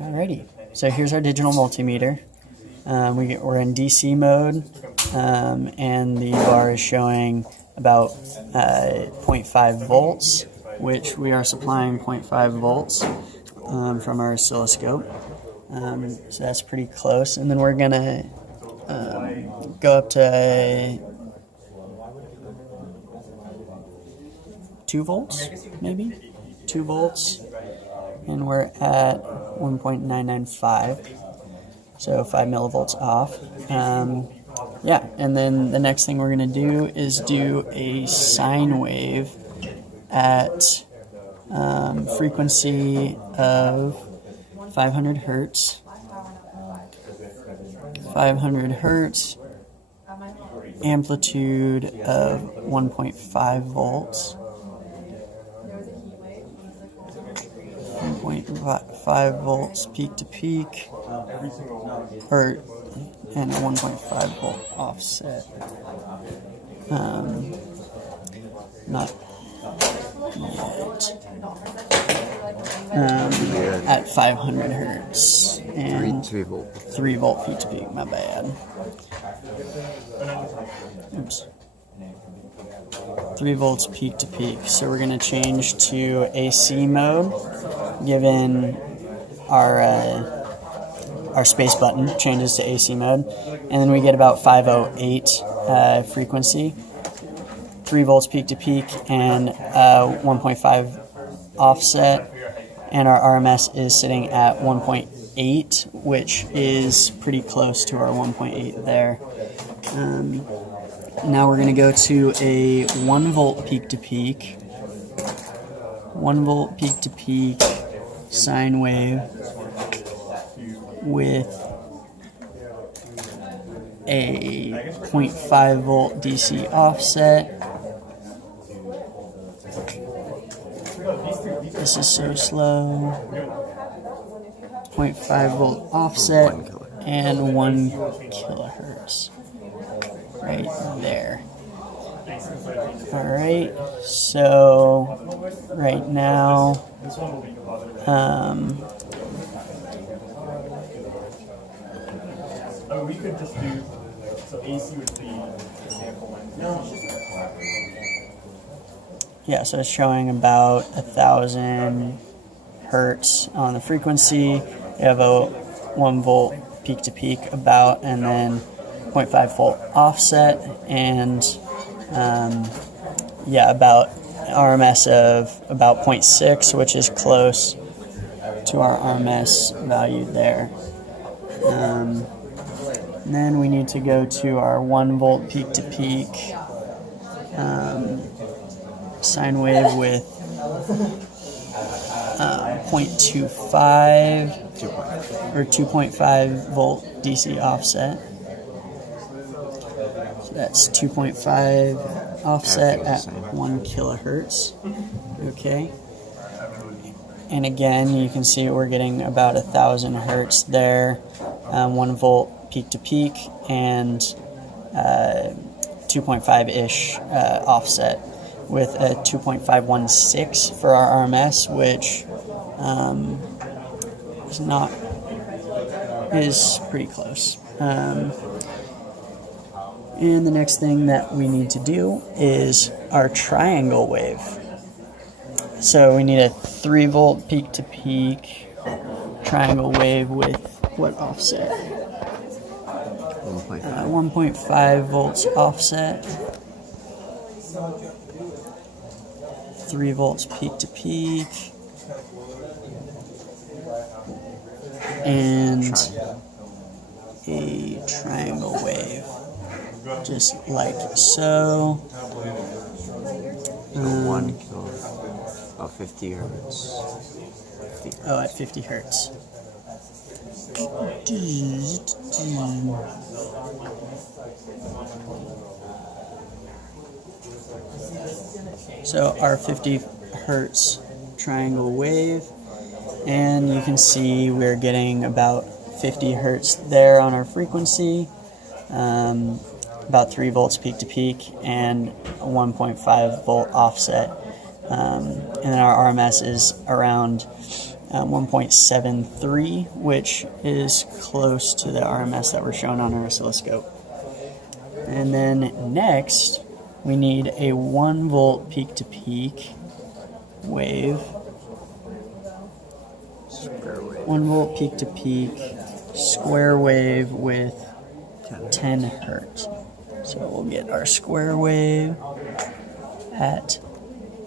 Alrighty, so here's our digital multimeter. We're in DC mode, and the bar is showing about 0.5 volts, which we are supplying 0.5 volts from our oscilloscope. So that's pretty close, and then we're gonna go up to 2 volts, maybe 2 volts, and we're at 1.995, so 5 millivolts off. Yeah, and then the next thing we're gonna do is do a sine wave at frequency of 500 hertz. 500 hertz, amplitude of 1.5 volts. 1.5 volts peak to peak, and a 1.5 volt offset. Not yet. At 500 hertz and 3 volt peak to peak. My bad. Oops. 3 volts peak to peak. So we're going to change to AC mode, given our space button changes to AC mode, and then we get about 508 frequency, 3 volts peak to peak, and 1.5 offset, and our RMS is sitting at 1.8, which is pretty close to our 1.8 there. Now we're going to go to a 1 volt peak to peak. 1 volt peak to peak sine wave with a 0.5 volt DC offset. This is so slow. 0.5 volt offset and 1 kilohertz. Right there. Alright, so right now, we could just do, so AC would be example. Yeah, so it's showing about 1,000 hertz on the frequency. You have a 1 volt peak to peak about, and then 0.5 volt offset, and yeah, about RMS of about 0.6, which is close to our RMS value there. And then we need to go to our 1 volt peak to peak sine wave with 0.25 or 2.5 volt DC offset. So that's 2.5 offset at 1 kilohertz. Okay. And again, you can see we're getting about 1,000 hertz there, 1 volt peak to peak, and 2.5-ish offset with a 2.516 for our RMS, which is pretty close. And the next thing that we need to do is our triangle wave. So we need a 3 volt peak to peak triangle wave with what offset? 1.5 volts offset. 3 volts peak to peak. And a triangle wave. Just like so. 1 kilo. 50 hertz. 50. Oh, at 50 hertz. So our 50 hertz triangle wave, and you can see we're getting about 50 hertz there on our frequency, about 3 volts peak to peak, and a 1.5 volt offset. And then our RMS is around 1.73, which is close to the RMS that we're showing on our oscilloscope. And then next, we need a 1 volt peak to peak wave. 1 volt peak to peak square wave with 10 hertz. So we'll get our square wave at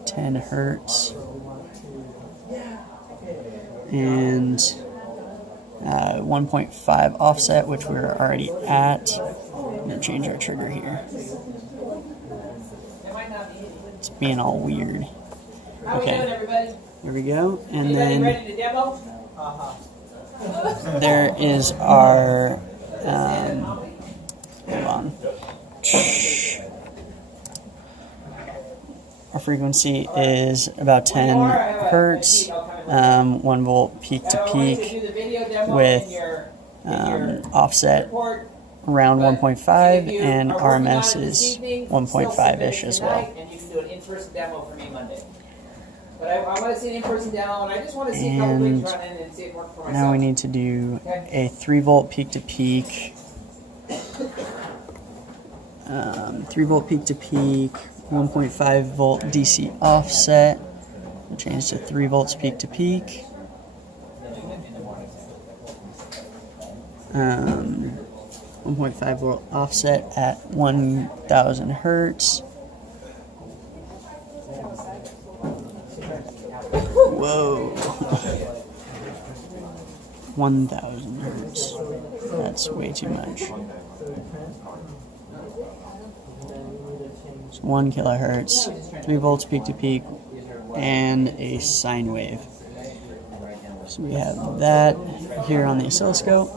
10 hertz. And 1.5 offset, which we're already at. I'm going to change our trigger here. It's being all weird. Okay, here we go. And then there is our, hold on. Our frequency is about 10 hertz, 1 volt peak to peak with offset around 1.5, and RMS is 1.5-ish as well. And you can do an in-person demo for me Monday. But I want to see an in-person demo, and I just want to see a couple things run in and see it work for myself. Now we need to do a 3 volt peak to peak. 3 volt peak to peak, 1.5 volt DC offset. We'll change to 3 volts peak to peak. 1.5 volt offset at 1000 hertz. Whoa. 1000 hertz. That's way too much. It's 1 kilohertz, 3 volts peak to peak, and a sine wave. So we have that here on the oscilloscope.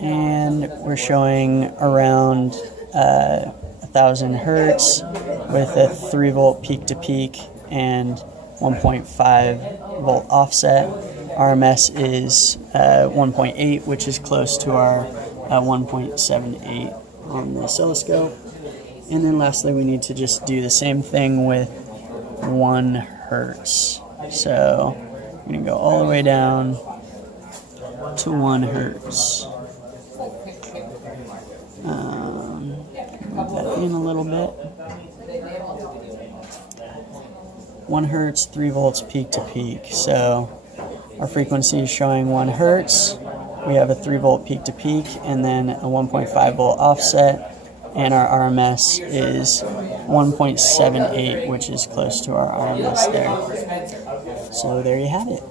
And we're showing around 1000 hertz with a 3 volt peak to peak and 1.5 volt offset. RMS is 1.8, which is close to our 1.78 on the oscilloscope. And then lastly, we need to just do the same thing with 1 hertz. So I'm going to go all the way down to 1 hertz. Move that in a little bit. 1 hertz, 3 volts peak to peak. So our frequency is showing 1 hertz. We have a 3 volt peak to peak and then a 1.5 volt offset. And our RMS is 1.78, which is close to our RMS there. So there you have it.